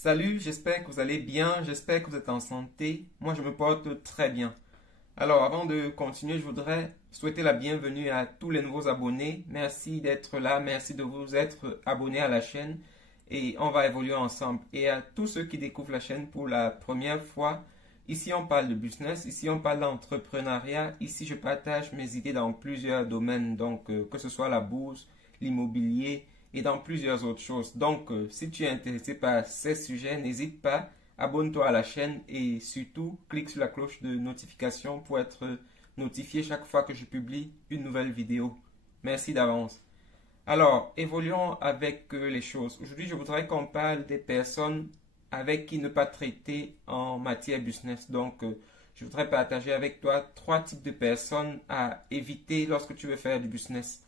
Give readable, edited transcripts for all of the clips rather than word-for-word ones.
Salut, j'espère que vous allez bien, j'espère que vous êtes en santé. Moi, je me porte très bien. Alors, avant de continuer, je voudrais souhaiter la bienvenue à tous les nouveaux abonnés. Merci d'être là, merci de vous être abonnés à la chaîne et on va évoluer ensemble. Et à tous ceux qui découvrent la chaîne pour la première fois, ici on parle de business, ici on parle d'entrepreneuriat, ici je partage mes idées dans plusieurs domaines, donc que ce soit la bourse, l'immobilier, et dans plusieurs autres choses. Donc, si tu es intéressé par ces sujets, n'hésite pas, abonne-toi à la chaîne et surtout, clique sur la cloche de notification pour être notifié chaque fois que je publie une nouvelle vidéo. Merci d'avance. Alors, évoluons avec les choses. Aujourd'hui, je voudrais qu'on parle des personnes avec qui ne pas traiter en matière business. Donc, je voudrais partager avec toi 3 types de personnes à éviter lorsque tu veux faire du business.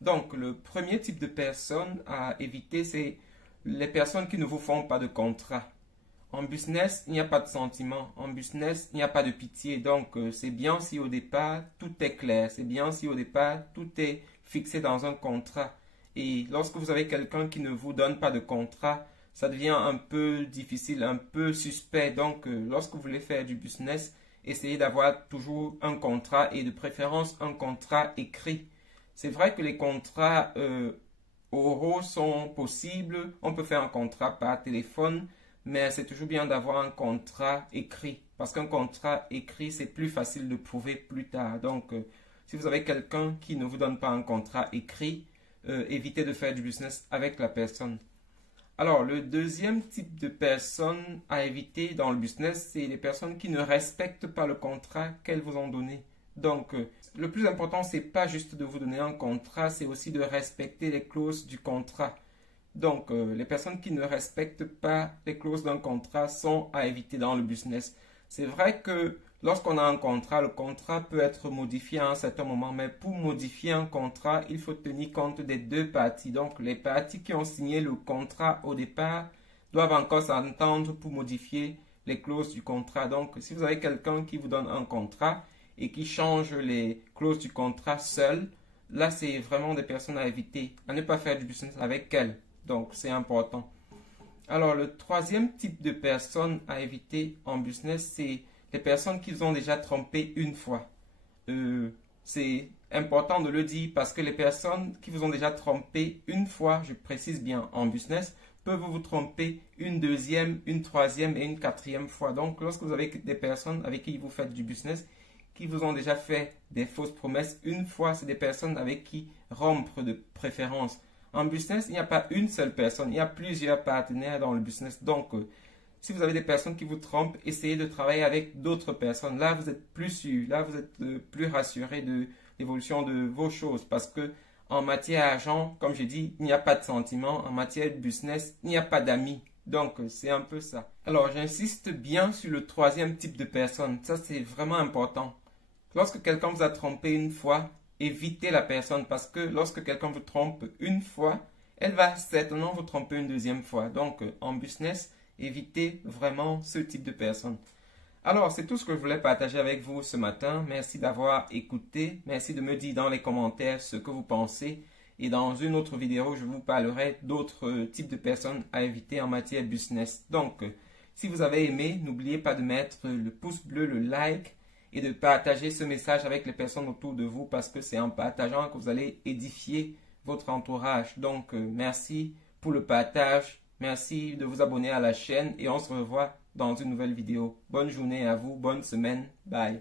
Donc, le premier type de personnes à éviter, c'est les personnes qui ne vous font pas de contrat. En business, il n'y a pas de sentiment. En business, il n'y a pas de pitié. Donc, c'est bien si au départ, tout est clair. C'est bien si au départ, tout est fixé dans un contrat. Et lorsque vous avez quelqu'un qui ne vous donne pas de contrat, ça devient un peu difficile, un peu suspect. Donc, lorsque vous voulez faire du business, essayez d'avoir toujours un contrat et de préférence un contrat écrit. C'est vrai que les contrats oraux sont possibles. On peut faire un contrat par téléphone, mais c'est toujours bien d'avoir un contrat écrit. Parce qu'un contrat écrit, c'est plus facile de prouver plus tard. Donc, si vous avez quelqu'un qui ne vous donne pas un contrat écrit, évitez de faire du business avec la personne. Alors, le deuxième type de personnes à éviter dans le business, c'est les personnes qui ne respectent pas le contrat qu'elles vous ont donné. Donc, le plus important, c'est pas juste de vous donner un contrat, c'est aussi de respecter les clauses du contrat. Donc, les personnes qui ne respectent pas les clauses d'un contrat sont à éviter dans le business. C'est vrai que lorsqu'on a un contrat, le contrat peut être modifié à un certain moment, mais pour modifier un contrat, il faut tenir compte des deux parties. Donc, les parties qui ont signé le contrat au départ doivent encore s'entendre pour modifier les clauses du contrat. Donc, si vous avez quelqu'un qui vous donne un contrat, et qui change les clauses du contrat seul, là c'est vraiment des personnes à éviter, à ne pas faire du business avec elles. Donc c'est important. Alors le troisième type de personnes à éviter en business, c'est les personnes qui vous ont déjà trompé une fois. C'est important de le dire parce que les personnes qui vous ont déjà trompé une fois, je précise bien en business, peuvent vous tromper une deuxième, une troisième et une quatrième fois. Donc lorsque vous avez des personnes avec qui vous faites du business, qui vous ont déjà fait des fausses promesses une fois, c'est des personnes avec qui rompre de préférence. En business, il n'y a pas une seule personne, il y a plusieurs partenaires dans le business. Donc, si vous avez des personnes qui vous trompent, essayez de travailler avec d'autres personnes. Là, vous êtes plus sûr, là, vous êtes plus rassuré de l'évolution de vos choses. Parce que en matière d'argent, comme je dis, il n'y a pas de sentiment. En matière de business, il n'y a pas d'amis. Donc, c'est un peu ça. Alors, j'insiste bien sur le troisième type de personne. Ça, c'est vraiment important. Lorsque quelqu'un vous a trompé une fois, évitez la personne parce que lorsque quelqu'un vous trompe une fois, elle va certainement vous tromper une deuxième fois. Donc, en business, évitez vraiment ce type de personne. Alors, c'est tout ce que je voulais partager avec vous ce matin. Merci d'avoir écouté. Merci de me dire dans les commentaires ce que vous pensez. Et dans une autre vidéo, je vous parlerai d'autres types de personnes à éviter en matière business. Donc, si vous avez aimé, n'oubliez pas de mettre le pouce bleu, le like, et de partager ce message avec les personnes autour de vous parce que c'est en partageant que vous allez édifier votre entourage. Donc, merci pour le partage. Merci de vous abonner à la chaîne et on se revoit dans une nouvelle vidéo. Bonne journée à vous, bonne semaine. Bye.